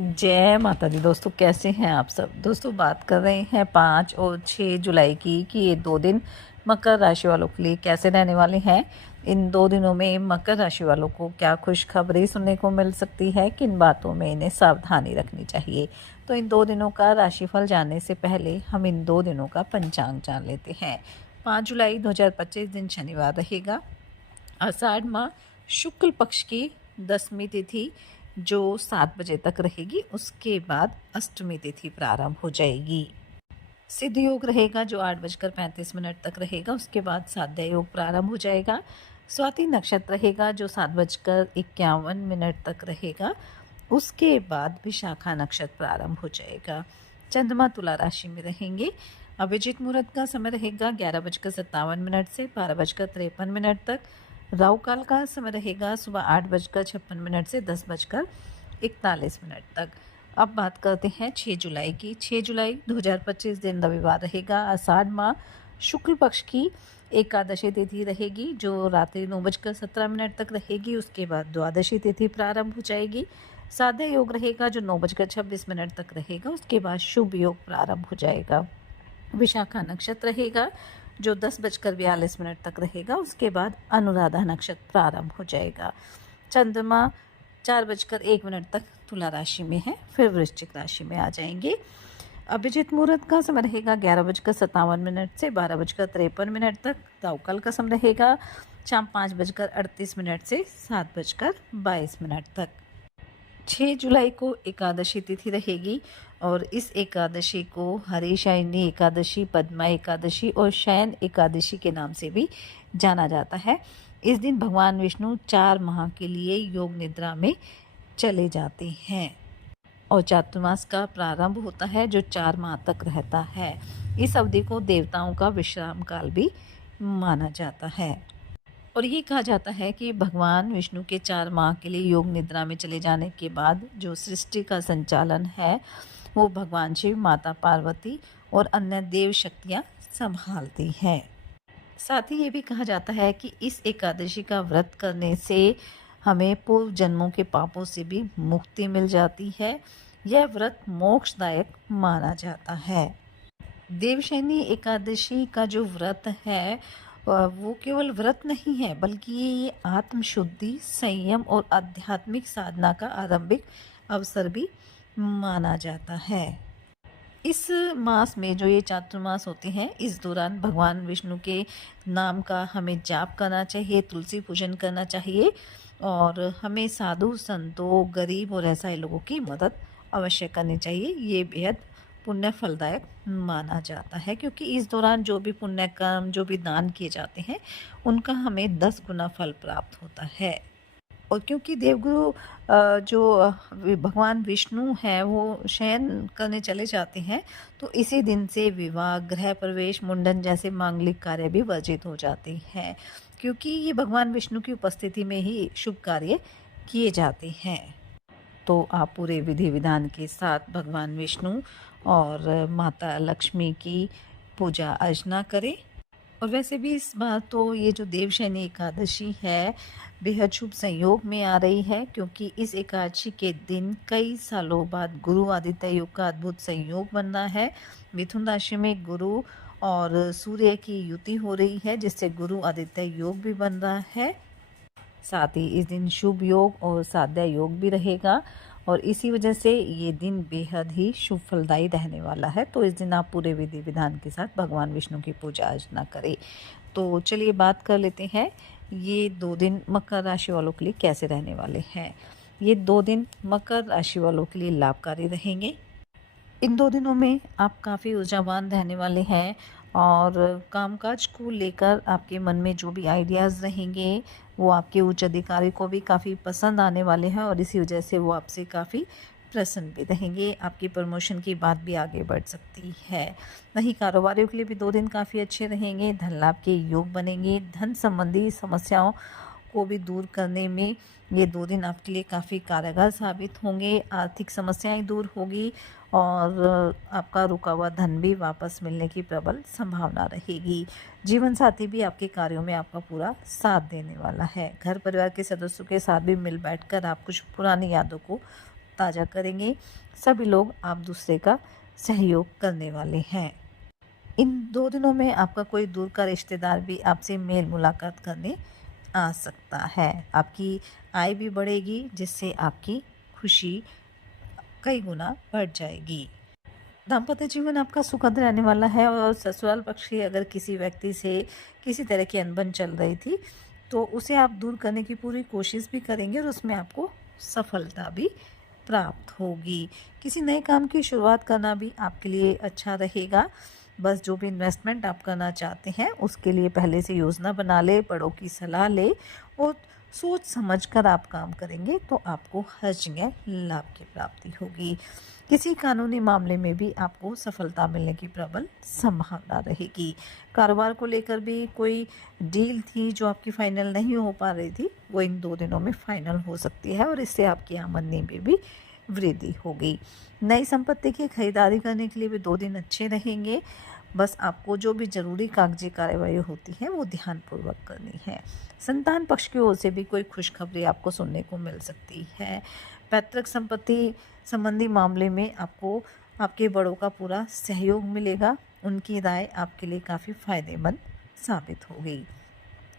जय माता दी। दोस्तों कैसे हैं आप सब। दोस्तों बात कर रहे हैं 5 और 6 जुलाई की कि ये 2 दिन मकर राशि वालों के लिए कैसे रहने वाले हैं। इन 2 दिनों में मकर राशि वालों को क्या खुशखबरी सुनने को मिल सकती है, किन बातों में इन्हें सावधानी रखनी चाहिए। तो इन 2 दिनों का राशिफल जानने से पहले हम इन 2 दिनों का पंचांग जान लेते हैं। 5 जुलाई 2025 दिन शनिवार रहेगा। आषाढ़ माह शुक्ल पक्ष की 10वीं तिथि जो 7 बजे तक रहेगी, उसके बाद अष्टमी तिथि प्रारंभ हो जाएगी। सिद्ध योग रहेगा जो 8:35 तक रहेगा, उसके बाद साध्य योग प्रारंभ हो जाएगा। स्वाति नक्षत्र रहेगा जो 7:51 तक रहेगा, उसके बाद विशाखा नक्षत्र प्रारंभ हो जाएगा। चंद्रमा तुला राशि में रहेंगे। अभिजीत मुहूर्त का समय रहेगा 11:57 से 12:53 तक। राहु काल का समय रहेगा सुबह 8:56 से 10:41 तक। अब बात करते हैं 6 जुलाई की। 6 जुलाई 2025 दिन रविवार रहेगा। आषाढ़ माह शुक्ल पक्ष की एकादशी तिथि रहेगी जो रात्रि 9:17 तक रहेगी, उसके बाद द्वादशी तिथि प्रारंभ हो जाएगी। साध्य योग रहेगा जो 9:26 तक रहेगा, उसके बाद शुभ योग प्रारंभ हो जाएगा। विशाखा नक्षत्र रहेगा जो 10:42 तक रहेगा, उसके बाद अनुराधा नक्षत्र प्रारंभ हो जाएगा। चंद्रमा 4:01 तक तुला राशि में है, फिर वृश्चिक राशि में आ जाएंगे। अभिजीत मुहूर्त का समय रहेगा 11:57 से 12:53 तक। राहु काल का समय रहेगा शाम 5:38 से 7:22 तक। 6 जुलाई को एकादशी तिथि रहेगी और इस एकादशी को हरिशयनी एकादशी, पद्मा एकादशी और शयन एकादशी के नाम से भी जाना जाता है। इस दिन भगवान विष्णु 4 माह के लिए योग निद्रा में चले जाते हैं और चातुर्मास का प्रारंभ होता है जो 4 माह तक रहता है। इस अवधि को देवताओं का विश्राम काल भी माना जाता है और ये कहा जाता है कि भगवान विष्णु के 4 माह के लिए योग निद्रा में चले जाने के बाद जो सृष्टि का संचालन है वो भगवान शिव, माता पार्वती और अन्य देव शक्तियाँ संभालती हैं। साथ ही ये भी कहा जाता है कि इस एकादशी का व्रत करने से हमें पूर्व जन्मों के पापों से भी मुक्ति मिल जाती है। यह व्रत मोक्षदायक माना जाता है। देवशयनी एकादशी का जो व्रत है वो केवल व्रत नहीं है, बल्कि ये आत्मशुद्धि, संयम और आध्यात्मिक साधना का आरंभिक अवसर भी माना जाता है। इस मास में जो ये चातुर्मास होते हैं, इस दौरान भगवान विष्णु के नाम का हमें जाप करना चाहिए, तुलसी पूजन करना चाहिए और हमें साधु संतों, गरीब और असहाय लोगों की मदद अवश्य करनी चाहिए। ये बेहद पुण्य फलदायक माना जाता है क्योंकि इस दौरान जो भी पुण्य कर्म, जो भी दान किए जाते हैं, उनका हमें 10 गुना फल प्राप्त होता है। और क्योंकि देवगुरु जो भगवान विष्णु हैं वो शयन करने चले जाते हैं, तो इसी दिन से विवाह, गृह प्रवेश, मुंडन जैसे मांगलिक कार्य भी वर्जित हो जाते हैं क्योंकि ये भगवान विष्णु की उपस्थिति में ही शुभ कार्य किए जाते हैं। तो आप पूरे विधि विधान के साथ भगवान विष्णु और माता लक्ष्मी की पूजा अर्चना करें। और वैसे भी इस बार तो ये जो देवशयनी एकादशी है बेहद शुभ संयोग में आ रही है क्योंकि इस एकादशी के दिन कई सालों बाद गुरु आदित्य योग का अद्भुत संयोग बन रहा है। मिथुन राशि में गुरु और सूर्य की युति हो रही है जिससे गुरु आदित्य योग भी बन रहा है। साथ ही इस दिन शुभ योग और साध्य योग भी रहेगा और इसी वजह से ये दिन बेहद ही शुभ फलदायी रहने वाला है। तो इस दिन आप पूरे विधि विधान के साथ भगवान विष्णु की पूजा अर्चना करें। तो चलिए बात कर लेते हैं ये 2 दिन मकर राशि वालों के लिए कैसे रहने वाले हैं। ये 2 दिन मकर राशि वालों के लिए लाभकारी रहेंगे। इन 2 दिनों में आप काफ़ी ऊर्जावान रहने वाले हैं और कामकाज को लेकर आपके मन में जो भी आइडियाज़ रहेंगे वो आपके उच्च अधिकारी को भी काफ़ी पसंद आने वाले हैं और इसी वजह से वो आपसे काफ़ी प्रसन्न भी रहेंगे। आपकी प्रमोशन की बात भी आगे बढ़ सकती है। वहीं कारोबारियों के लिए भी 2 दिन काफ़ी अच्छे रहेंगे। धन लाभ के योग बनेंगे। धन संबंधी समस्याओं को भी दूर करने में ये 2 दिन आपके लिए काफ़ी कारगर साबित होंगे। आर्थिक समस्याएं दूर होगी और आपका रुका हुआ धन भी वापस मिलने की प्रबल संभावना रहेगी। जीवन साथी भी आपके कार्यों में आपका पूरा साथ देने वाला है। घर परिवार के सदस्यों के साथ भी मिल बैठकर आप कुछ पुरानी यादों को ताज़ा करेंगे। सभी लोग आप दूसरे का सहयोग करने वाले हैं। इन 2 दिनों में आपका कोई दूर का रिश्तेदार भी आपसे मेल मुलाकात करने आ सकता है। आपकी आय भी बढ़ेगी, जिससे आपकी खुशी कई गुना बढ़ जाएगी। दाम्पत्य जीवन आपका सुखद रहने वाला है और ससुराल पक्ष की अगर किसी व्यक्ति से किसी तरह की अनबन चल रही थी, तो उसे आप दूर करने की पूरी कोशिश भी करेंगे और उसमें आपको सफलता भी प्राप्त होगी। किसी नए काम की शुरुआत करना भी आपके लिए अच्छा रहेगा। बस जो भी इन्वेस्टमेंट आप करना चाहते हैं उसके लिए पहले से योजना बना ले, बड़ों की सलाह ले और सोच समझ कर आप काम करेंगे तो आपको हर जगह लाभ की प्राप्ति होगी। किसी कानूनी मामले में भी आपको सफलता मिलने की प्रबल संभावना रहेगी। कारोबार को लेकर भी कोई डील थी जो आपकी फाइनल नहीं हो पा रही थी, वो इन 2 दिनों में फाइनल हो सकती है और इससे आपकी आमदनी में भी वृद्धि होगी। नई संपत्ति की खरीदारी करने के लिए भी 2 दिन अच्छे रहेंगे। बस आपको जो भी ज़रूरी कागजी कार्रवाई होती है वो ध्यानपूर्वक करनी है। संतान पक्ष की ओर से भी कोई खुशखबरी आपको सुनने को मिल सकती है। पैतृक संपत्ति संबंधी मामले में आपको आपके बड़ों का पूरा सहयोग मिलेगा। उनकी राय आपके लिए काफ़ी फ़ायदेमंद साबित होगी।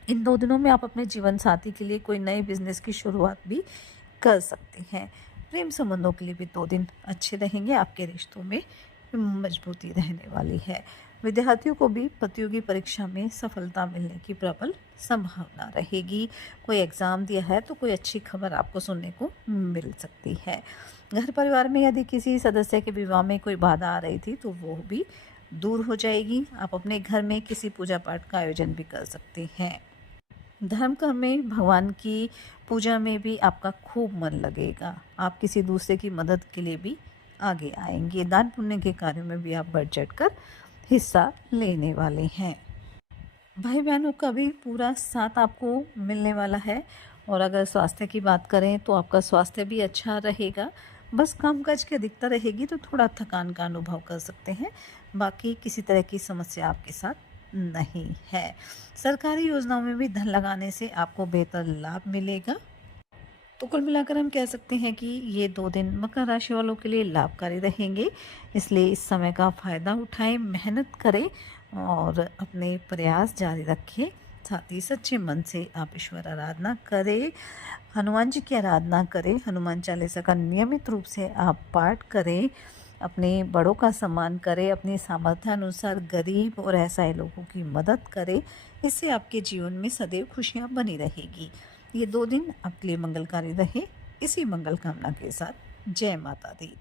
इन 2 दिनों में आप अपने जीवन साथी के लिए कोई नए बिजनेस की शुरुआत भी कर सकते हैं। प्रेम संबंधों के लिए भी 2 दिन अच्छे रहेंगे। आपके रिश्तों में मजबूती रहने वाली है। विद्यार्थियों को भी प्रतियोगी परीक्षा में सफलता मिलने की प्रबल संभावना रहेगी। कोई एग्ज़ाम दिया है तो कोई अच्छी खबर आपको सुनने को मिल सकती है। घर परिवार में यदि किसी सदस्य के विवाह में कोई बाधा आ रही थी तो वो भी दूर हो जाएगी। आप अपने घर में किसी पूजा पाठ का आयोजन भी कर सकते हैं। धर्म कर्म में भगवान की पूजा में भी आपका खूब मन लगेगा। आप किसी दूसरे की मदद के लिए भी आगे आएंगे। दान पुण्य के कार्यों में भी आप बढ़ चढ़ कर हिस्सा लेने वाले हैं। भाई बहनों का भी पूरा साथ आपको मिलने वाला है। और अगर स्वास्थ्य की बात करें तो आपका स्वास्थ्य भी अच्छा रहेगा। बस कामकाज की अधिकता रहेगी तो थोड़ा थकान का अनुभव कर सकते हैं। बाकी किसी तरह की समस्या आपके साथ नहीं है। सरकारी योजनाओं में भी धन लगाने से आपको बेहतर लाभ मिलेगा। तो कुल मिलाकर हम कह सकते हैं कि ये 2 दिन मकर राशि वालों के लिए लाभकारी रहेंगे। इसलिए इस समय का फ़ायदा उठाएं, मेहनत करें और अपने प्रयास जारी रखें। साथ ही सच्चे मन से आप ईश्वर आराधना करें, हनुमान जी की आराधना करें, हनुमान चालीसा का नियमित रूप से आप पाठ करें, अपने बड़ों का सम्मान करें, अपनी सामर्थ्य अनुसार गरीब और असहाय लोगों की मदद करें। इससे आपके जीवन में सदैव खुशियाँ बनी रहेगी। ये 2 दिन आपके लिए मंगलकारी रहे। इसी मंगल कामना के साथ जय माता दी।